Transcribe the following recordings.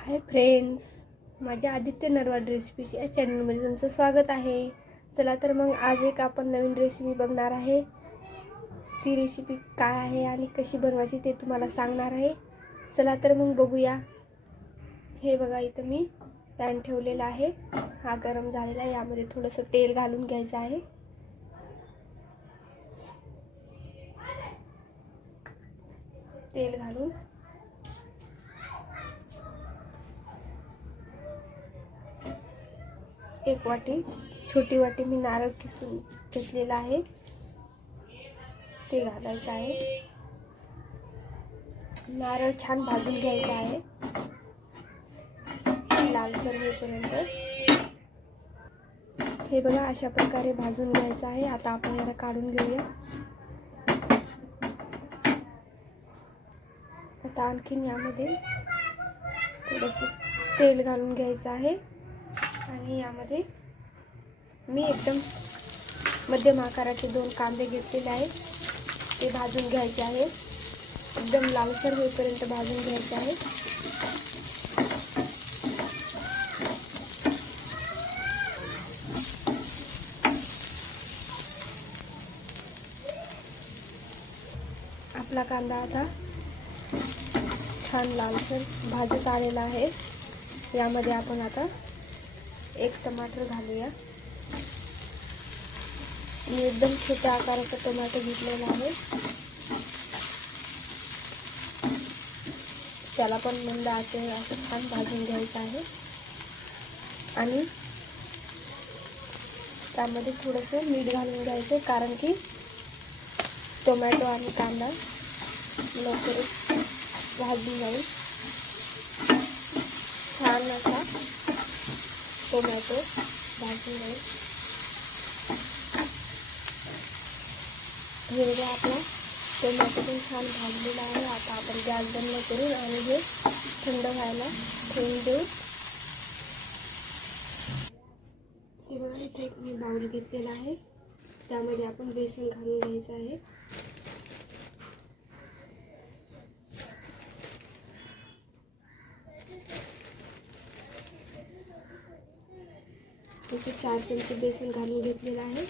Hi friends माझ्या आदित्य नरवाड रेसिपीची या चॅनलमध्ये तुमचं स्वागत आहे. चला तर मग आज एक आपण नवीन रेसिपी बघणार आहे. ती रेसिपी काय आहे आणि कशी बनवायची ते तुम्हाला सांगणार आहे. चला तर मग बघूया. हे बघा इथं मी पॅन ठेवलेला आहे. हा गरम झालेला आहे. यामध्ये थोडंसं तेल घालून घ्यायचं आहे. तेल घालून एक वाटी छोटी वाटी मी नारळ किसून घेतलेला आहे. ते घालायचं आहे. नारळ छान भाजून घ्यायचा आहे. लालसर होईपर्यंत हे बघा अशा प्रकारे भाजून घ्यायचं आहे. आता आपण याला काढून घेऊया. आता आणखीन यामध्ये थोडंसं तेल घालून घ्यायचं आहे. आणि यामध्ये मी एकदम मध्यम आकाराचे दोन कांदे घेतलेले आहेत. ते भाजून घ्यायचे आहेत एकदम लालसर होईपर्यंत भाजून घ्यायचे आहे. आपला कांदा आता छान लालसर भाजत आलेला आहे. यामध्ये आपण आता एक टमाटर घालूया. मी एकदम छोट्या आकाराचा टोमॅटो घेतलेला आहे. त्याला पण मंद आचे असं छान भाजून घ्यायचं आहे. आणि त्यामध्ये थोडंसं मीठ घालून घ्यायचं कारण की टोमॅटो आणि कांदा लवकरच भाजून जाईल. छान असा टोमॅटो भाजून जाईल हे बघा आपला टोमॅटो पण छान भाजलेला आहे. आता आपण गॅस बंद करून आणि हे थंड व्हायला ठेवून देऊ. हे बघा इथे मी बाऊल घेतलेला आहे. त्यामध्ये आपण बेसन घालून घ्यायचं आहे. इथे चार चमचे बेसन घालून घेतलेलं आहे.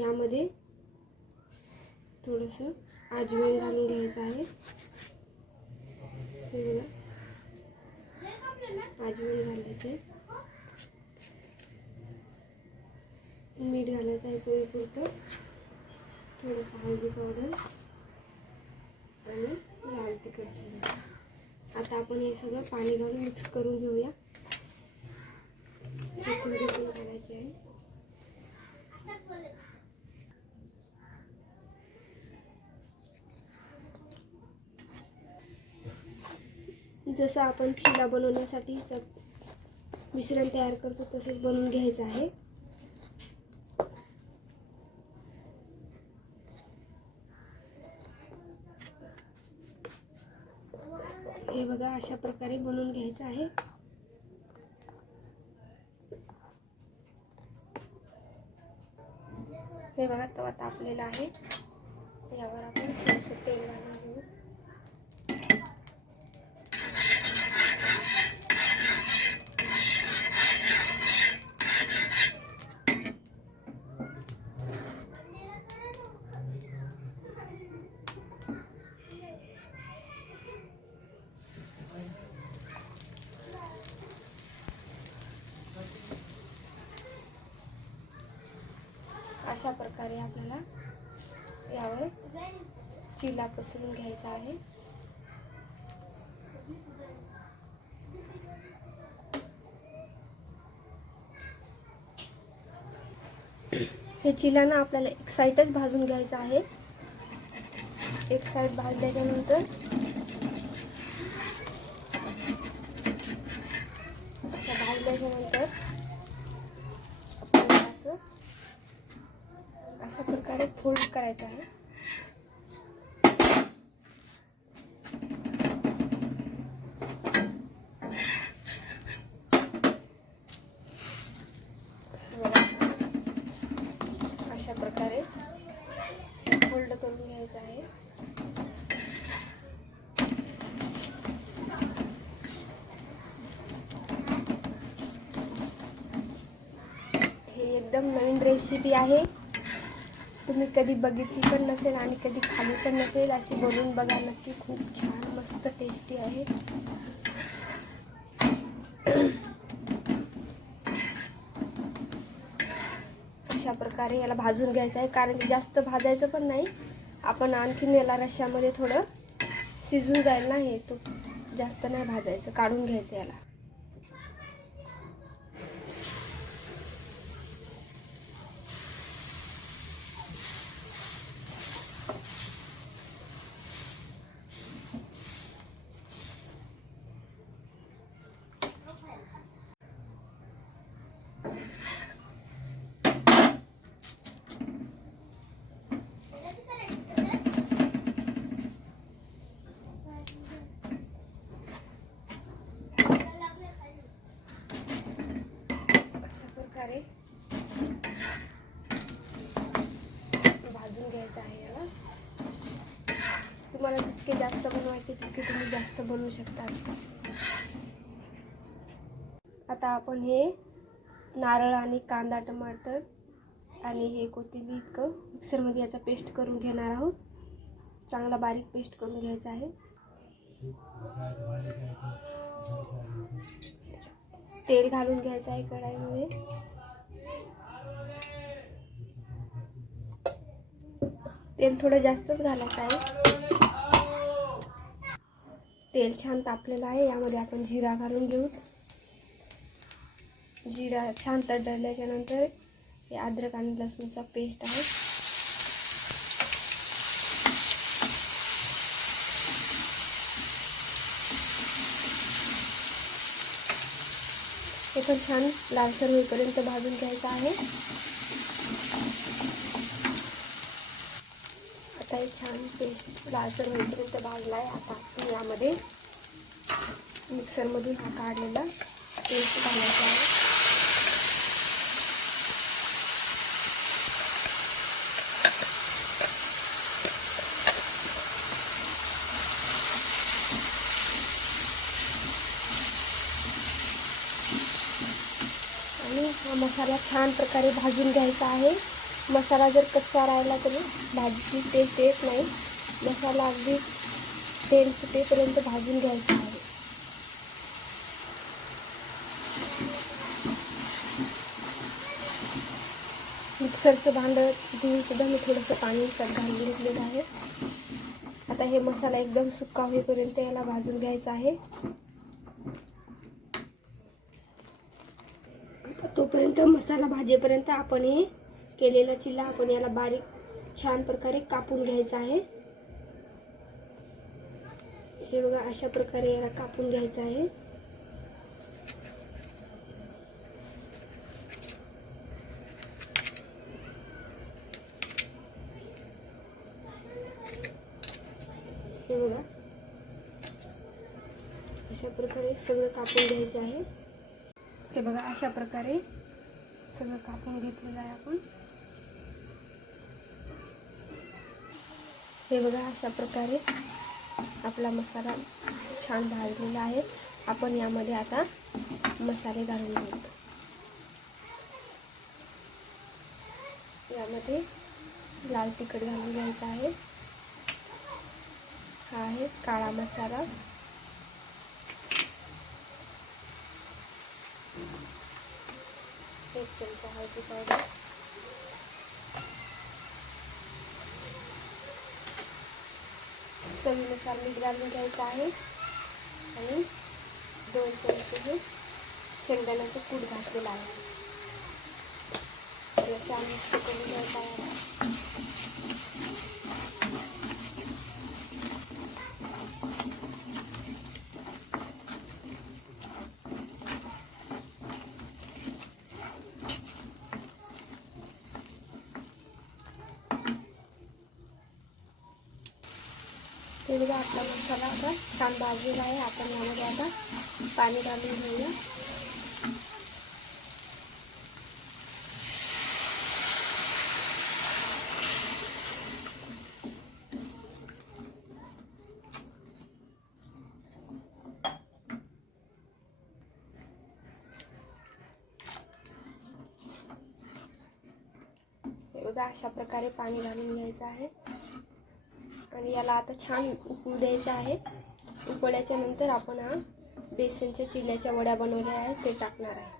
यामध्ये थोडंसं आजवाईन घालून घ्यायचं आहे. आजवाईन घालायचं आहे मीठ घालायचं आहे सोयीपुरतं थोडंसं हळदी पावडर आणि लाल तिखट आता आपण हे सगळं पाणी घालून मिक्स करून घेऊया. कोथिंबीर पण घालायची आहे जसं आपण चिला बनवण्यासाठी मिश्रण तयार करतो तसंच बनवून घ्यायचं आहे. हे बघा अशा प्रकारे बनवून घ्यायचं आहे. हे बघा तवा तापलेला आहे. यावर आपण थोडंसं तेल घालून घेऊ अशा प्रकारे आपल्याला यावर चिला पसरून घ्यायचा आहे. हे चिलानं आपल्याला एक साईडच भाजून घ्यायचं आहे. एक साईड भाजल्याच्यानंतर भाजल्याच्यानंतर करायचं आहे. अशा प्रकारे होल्ड करून घ्यायचं आहे. ही एकदम नवीन रेसिपी आहे. तुम्ही कधी बघितली पण नसेल आणि कधी खाली पण नसेल अशी बनवून बघा नक्की खूप छान मस्त टेस्टी आहे. अशा प्रकारे याला भाजून घ्यायचं आहे कारण की जास्त भाजायचं पण नाही. आपण आणखीन याला रश्श्यामध्ये थोडं शिजून जाईल ना हे तो जास्त नाही भाजायचं काढून घ्यायचं याला अशा प्रकारे भाजून घ्यायचं आहे याला तुम्हाला जितके जास्त बनवायचे तितके तुम्ही जास्त बनवू शकता आता आपण हे नारळ आणि कांदा टमाटर आणि हे कोथिंबीर इतकं मिक्सरमध्ये याचा पेस्ट करून घेणार आहोत. चांगला बारीक पेस्ट करून घ्यायचा आहे. तेल घालून घ्यायचं आहे कढाईमध्ये. तेल थोडं जास्तच घालायचं आहे. तेल छान तापलेलं आहे यामध्ये आपण जिरा घालून घेऊ. जिरा छान तडल्याच्या नंतर हे अद्रक आणि लसूणचा पेस्ट आहे. हे पण छान लालसर होईपर्यंत भाजून घ्यायचं आहे. आहे छान पेस्ट लालसर होईपर्यंत भाजला आहे आता. आपण यामध्ये मिक्सरमधून हा काढलेला पेस्ट घालायचा आहे. आणि हा मसाला छान प्रकारे भाजून घ्यायचा आहे. मसाला जर कच्चा राहिला तरी भाजीची टेस्ट येत नाही. मसाला अगदी तेल सुटेपर्यंत भाजून घ्यायचा आहे. मिक्सरचं भांडं धुवून सुद्धा मी थोडंसं पाणी घालून घेतलेलं आहे. आता हे मसाला एकदम सुक्का होईपर्यंत याला भाजून घ्यायचा आहे. तोपर्यंत मसाला भाजेपर्यंत आपण हे केलेला चिल्ला आपण याला बारीक छान प्रकारे कापून घ्यायचा आहे. हे बघा अशा प्रकारे याला कापून घ्यायचं आहे. हे बघा अशा प्रकारे सगळं कापून घ्यायचं आहे. हे बघा अशा प्रकारे सगळं कापून घेतलेलं आहे आपण. हे बघा अशा प्रकारे आपला मसाला छान भाजलेला आहे. आपण यामध्ये आता मसाले घालून घेऊ. यामध्ये लाल तिखट घालून घ्यायचा आहे. हा आहे काळा मसाला. एक चमचा हळदी पावडर. चवीनुसार मीठ घालून घ्यायचं आहे. आणि दोन चमचे हे शेंगदाण्याचं कूट घातलेलं आहे. याचा मिक्स करून घ्यायचा आहे. बघा आपला मसाला आता छान भाजलेला आहे. आपण यामध्ये आता. पाणी घालून घेऊया. बघा अशा प्रकारे पाणी घालून घ्यायचं आहे. आणि याला आता छान उकळू द्यायचं आहे. उकळल्याच्या नंतर आपण हा बेसनच्या चिल्ल्याच्या वड्या बनवल्या आहेत ते टाकणार आहे.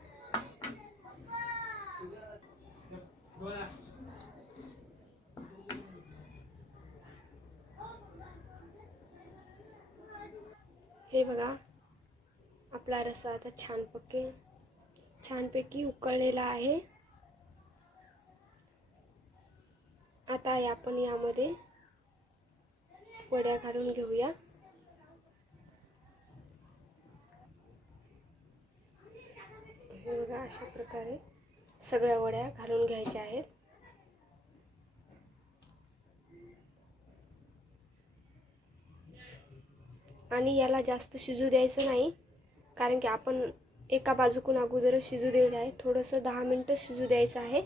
हे बघा आपला रस्सा आता छान पके छानपैकी उकळलेला आहे. आता आपण यामध्ये वड्या घालून घेऊया. बघा अशा प्रकारे सगळ्या वड्या घालून घ्यायच्या आहेत. आणि याला जास्त शिजू द्यायचं नाही कारण की आपण एका बाजूकून अगोदरच शिजू दिलेलं आहे. थोडंसं दहा मिनटं शिजू द्यायचं आहे.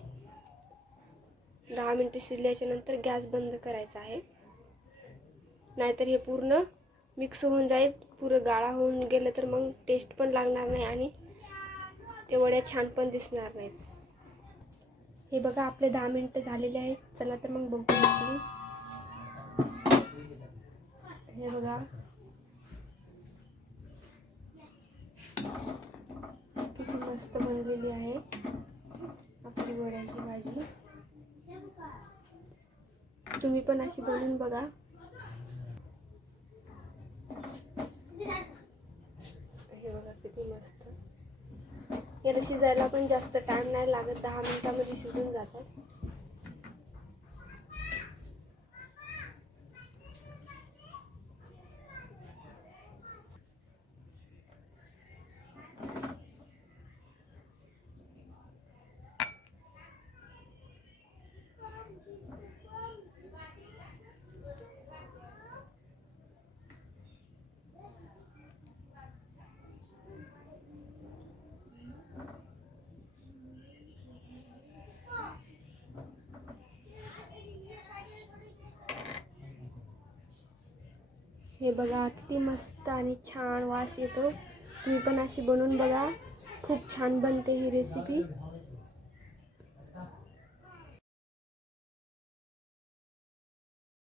दहा मिनटं शिजल्याच्या नंतर गॅस बंद करायचा आहे. नाहीतर हे पूर्ण मिक्स होऊन जाईल. पुरं गाळा होऊन गेलं तर मग टेस्ट पण लागणार नाही आणि ते वड्या छान पण दिसणार नाहीत. हे बघा आपले दहा मिनटं झालेले आहेत. चला तर मग बघू आपली हे बघा. किती मस्त बनलेली आहे आपली वड्याची भाजी. तुम्ही पण अशी बनवून बघा हे बघा किती मस्त याला शिजायला पण जास्त टाइम नाही लागत. दहा मिनिटामध्ये शिजून जातात हे बघा किती मस्त आणि छान वास येतो. तुम्ही पण अशी बनवून बघा. खूप छान बनते ही रेसिपी